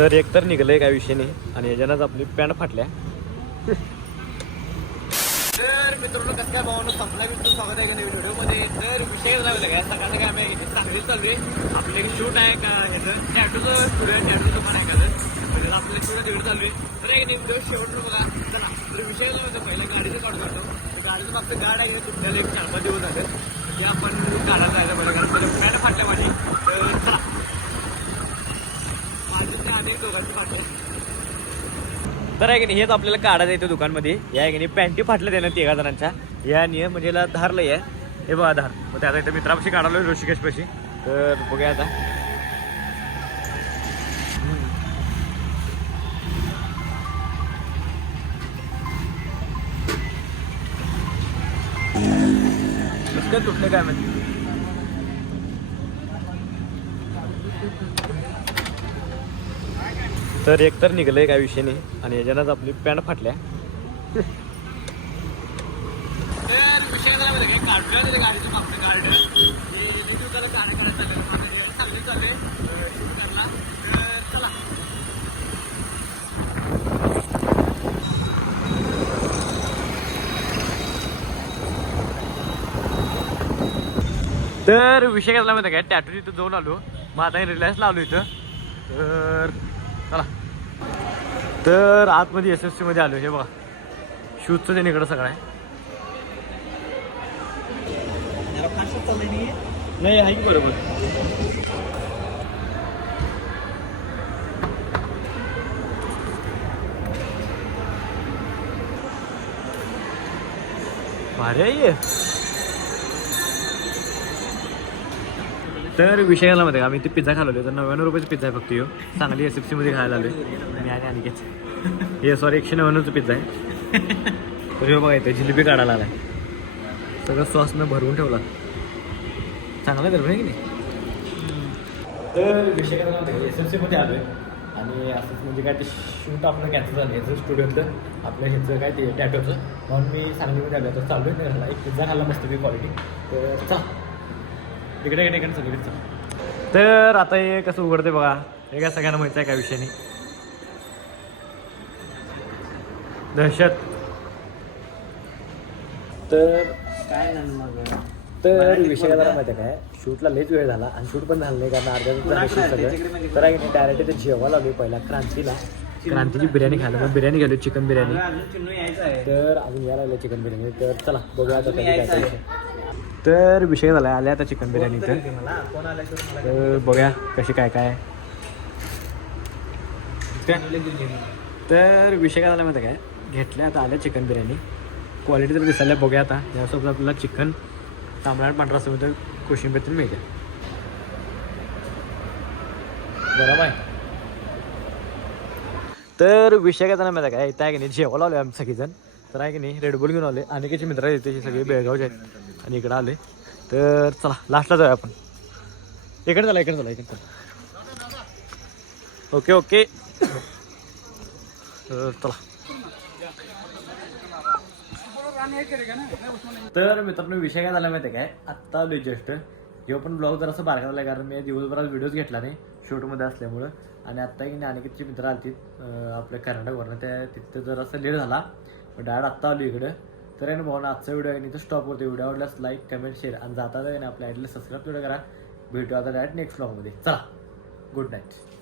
तर एक तर निघलंय काय विषय नाही. आणि याच्यानंच आपली पॅन्ट फाटल्या. तर मित्रांनो कसं काय भावानं संपला मित्र स्वागत आहे नवीन व्हिडिओमध्ये. तर विषय लागला काय सकाळी काय आम्ही इथे चांगली चालू आहे आपलं एक शूट आहे का ह्याचं टॅटूचं स्टुडिओ आहे टॅटूचं पण आहे का तर आपलं स्टुडिओ तिकडे चालू आहे तर एक व्हिडिओ शेवट बघा. चला तर विषय झाला माहिती पहिले गाडीचं काढून काढतो गाडीचं फक्त गाड आहे तुमच्याला एक चार पाच दिवस झाले. ते आपण काढायला जायचं बरं कारण पहिले पॅन्ट फाटल्या माझी. तर तर आहे की नाही हेच आपल्याला काढायचं येतं दुकानमध्ये. या आहे की नाही पॅन्टी फाटलं त्यानं तिघा जणांच्या. या नियम म्हणजे याला धार लय आहे. हे बघा धार. मग त्याचा इथं मित्रापाशी काढालो ऋषिकेशपाशी. तर बघूया आता. कसं काय तुटले काय माहिती? तर एक तर निघलंय काय विषय नाही. आणि याच्यानंच आपली पॅन्ट फाटल्या. तर विषय काय माहिती काय? टॅटू तिथं जाऊन आलो. मग आता रिलायन्स लावलो इथं. तर चला. तर आतमध्ये एस एस सी मध्ये आलो हे बघा. शूजचं ते इकडं सगळं आहे. नाही आहे की बरोबर? भारी आहे तर विषय झाला मध्ये आम्ही ते पिझ्झा खाल्लो तर नव्याण्णव रुपयाचा पिझ्झा आहे फक्त यो. चांगली एस एफ सीमध्ये खायला आलो आणि आणि अनिकेत हे सॉरी एकशे नव्याण्णवचा पिझ्झा आहे. तर हे बघा इथे जिलेबी काढायला आलाय. सगळं सॉसनं भरवून ठेवला. चांगला आहे तर की नाही? तर विषय एस एफ सीमध्ये आलो आहे आणि असंच म्हणजे काय ते शूट आपलं कॅन्सल झालं. ह्याचं स्टुडिओचं आपल्या ह्याचं काय ते टॅटोचं म्हणून मी सांगलीमध्ये आलो तर चालू आहे घरला एक पिझ्झा खाल्ला मस्त क्वालिटी तर चा इकडे इकडे इकडे सगळीकडे चला. तर आता हे कसं उघडते बघा. हे काय सगळ्यांना माहिती आहे काय विषय नाही. दहशत. तर काय नाही मग. तर विषय काय झाला माहिती आहे काय? शूटला लयच वेळ झाला आणि शूट पण झालं नाही कारण अर्ध्या सगळं. तर आहे. डायरेक्ट ते जेवायला आलोय पहिला क्रांतीला. क्रांतीची बिर्याणी खायला मग बिर्याणी गेलो चिकन बिर्याणी. अजून चिन्नू यायचं आहे. तर अजून यायला लागलं चिकन बिर्याणी. तर चला बघूया आता कधी काय काय तर विषय झाला आल्या आता चिकन बिर्याणी तर बघूया कशी काय काय. तर विषय काय झाला माहिती काय घेतल्या आता आल्या चिकन बिर्याणी क्वालिटी तर दिसायला बघूया आता. यासोबत आपल्याला चिकन तांबडा पांढरा समुद्र कोशिंबीर तर मिळते. बरोबर आहे. तर विषय काय झाला माहिती काय इथं आहे की नाही जेवायला आलो आम्ही सगळेजण. तर आहे की नाही रेडबुल घेऊन आले अनेकाचे मित्र आहेत त्याचे सगळे बेळगावचे आहेत. आणि इकडं आले. तर चला लास्टला जाऊया आपण. इकडे चला इकडे चला इकडे चला. Okay okay. तर चला. तर मित्रांनो विषय काय झाला माहिती आहे काय? आत्ता आलोय जस्ट हे पण ब्लॉग जर असं बारका झाला कारण मी दिवसभरात व्हिडिओज घेतला नाही शूटमध्ये असल्यामुळं. आणि आत्ता की अनेकची मित्र आलती आपल्या कर्नाटकवरनं. त्या तिथं जरासं लेट झाला. पण डायरेक्ट आत्ता आलो इकडं. तर आहे ना भाऊ आजचा व्हिडिओ आहे नाही तर स्टॉप होतो व्हिडिओ आवडल्यास लाईक कमेंट शेअर आणि जाता आहे ना आपल्या आयडीला सबस्क्राईब करा. भेटू आता डायरेक्ट नेक्स्ट ब्लॉगमध्ये चला गुड नाईट